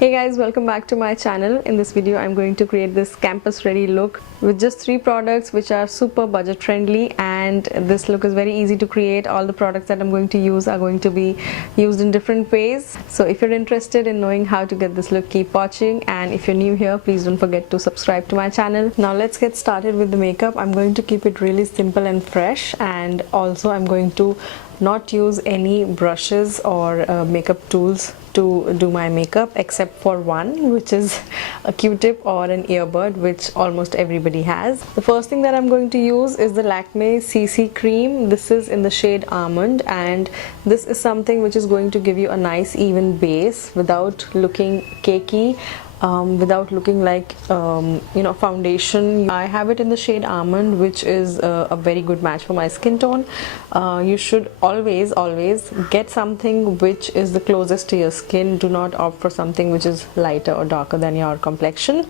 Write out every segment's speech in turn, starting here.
Hey guys, welcome back to my channel. In this video I'm going to create this campus ready look with just 3 products which are super budget friendly, and this look is very easy to create. All the products that I'm going to use are going to be used in different ways. So if you're interested in knowing how to get this look, keep watching, and if you're new here, please don't forget to subscribe to my channel. Now let's get started with the makeup. I'm going to keep it really simple and fresh, and also I'm going to not use any brushes or makeup tools to do my makeup, except for one, which is a Q-tip or an earbud, which almost everybody has. The first thing that I'm going to use is the Lakme CC cream. This is in the shade Almond, and this is something which is going to give you a nice even base without looking cakey, without looking like foundation. I have it in the shade Almond, which is a very good match for my skin tone. You should always get something which is the closest to your skin. Do not opt for something which is lighter or darker than your complexion.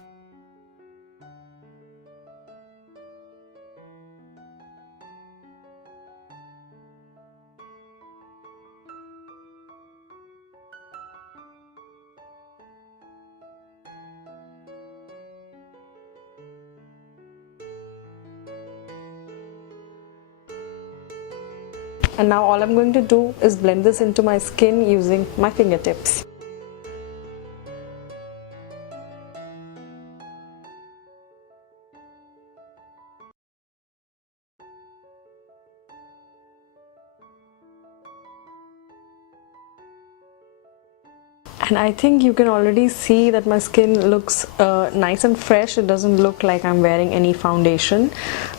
And now all I'm going to do is blend this into my skin using my fingertips. And I think you can already see that my skin looks nice and fresh. It doesn't look like I'm wearing any foundation.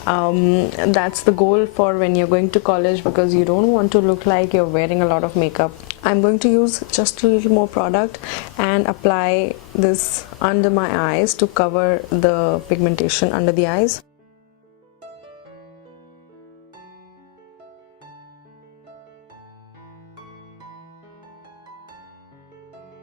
That's the goal for when you're going to college, because you don't want to look like you're wearing a lot of makeup. I'm going to use just a little more product and apply this under my eyes to cover the pigmentation under the eyes.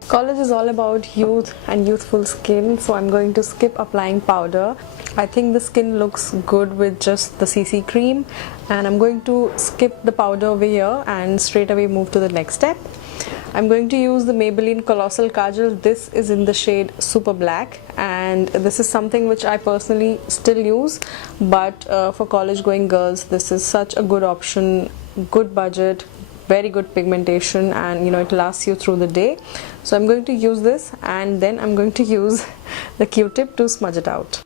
College is all about youth and youthful skin, so I'm going to skip applying powder. I think the skin looks good with just the CC cream, and I'm going to skip the powder over here and straight away move to the next step. I'm going to use the Maybelline Colossal Kajal. This is in the shade Super Black, and this is something which I personally still use, but for college going girls, this is such a good option, good budget, very good pigmentation, and it lasts you through the day. So I'm going to use this, and then I'm going to use the Q-tip to smudge it out.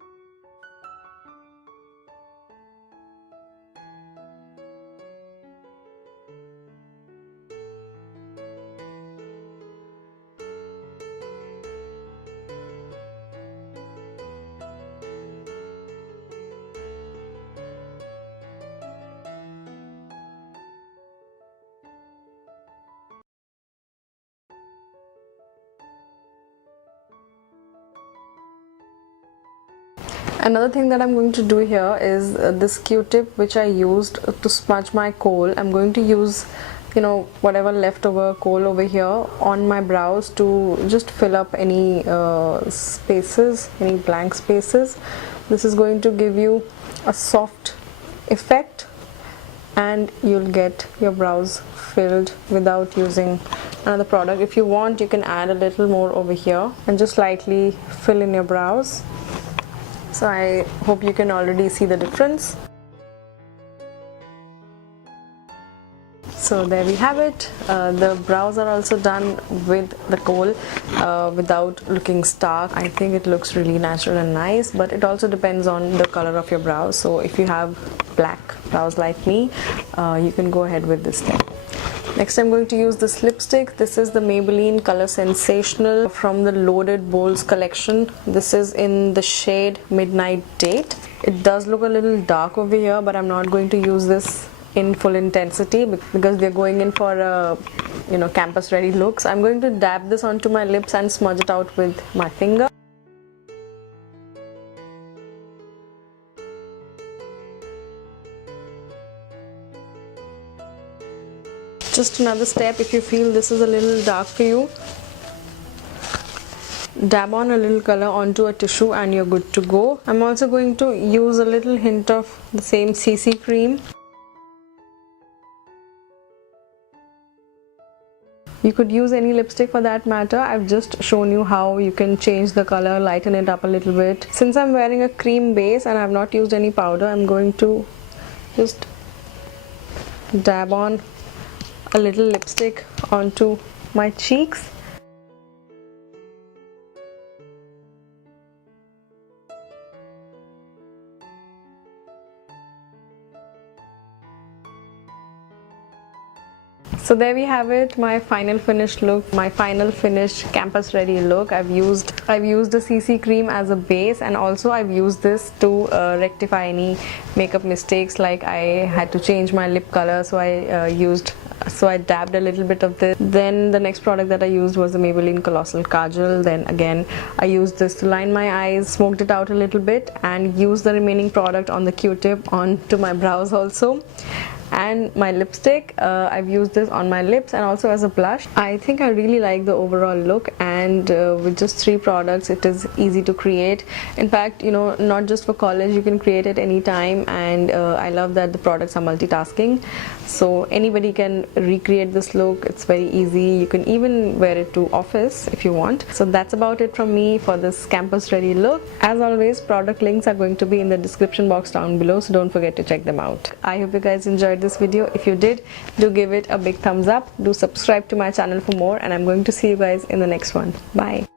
Another thing that I'm going to do here is this Q-tip which I used to smudge my kohl. I'm going to use whatever leftover kohl over here on my brows to just fill up any spaces, any blank spaces. This is going to give you a soft effect, and you'll get your brows filled without using another product. If you want, you can add a little more over here and just lightly fill in your brows. So I hope you can already see the difference. So there we have it. The brows are also done with the kohl without looking stark. I think it looks really natural and nice, but it also depends on the color of your brows. So if you have black brows like me, you can go ahead with this step. Next, I'm going to use this lipstick. This is the Maybelline color Sensational from the Loaded Bolds collection. This is in the shade Midnight Date. It does look a little dark over here, but I'm not going to use this in full intensity because we're going in for a campus ready look. So I'm going to dab this onto my lips and smudge it out with my finger. Just another step, if you feel this is a little dark for you, dab on a little color onto a tissue and you're good to go. I'm also going to use a little hint of the same CC cream You could use any lipstick for that matter. I've just shown you how you can change the color, lighten it up a little bit. Since I'm wearing a cream base and I've not used any powder, I'm going to just dab on a little lipstick onto my cheeks. So there we have it, my final finished look, my final finished campus ready look. I've used the CC cream as a base, and also I've used this to rectify any makeup mistakes, like I had to change my lip color, so I dabbed a little bit of this. Then the next product that I used was the Maybelline Colossal Kajal. Then again I used this to line my eyes, smoked it out a little bit, and used the remaining product on the Q-tip onto my brows also. And my lipstick, I've used this on my lips and also as a blush. I think I really like the overall look, and with just 3 products it is easy to create. In fact, you know, not just for college, you can create it anytime, and I love that the products are multitasking, so anybody can recreate this look. It's very easy. You can even wear it to office if you want. So that's about it from me for this campus ready look. As always, product links are going to be in the description box down below, so don't forget to check them out. I hope you guys enjoyed this video. If you did, do give it a big thumbs up, do subscribe to my channel for more, and I'm going to see you guys in the next one. Bye.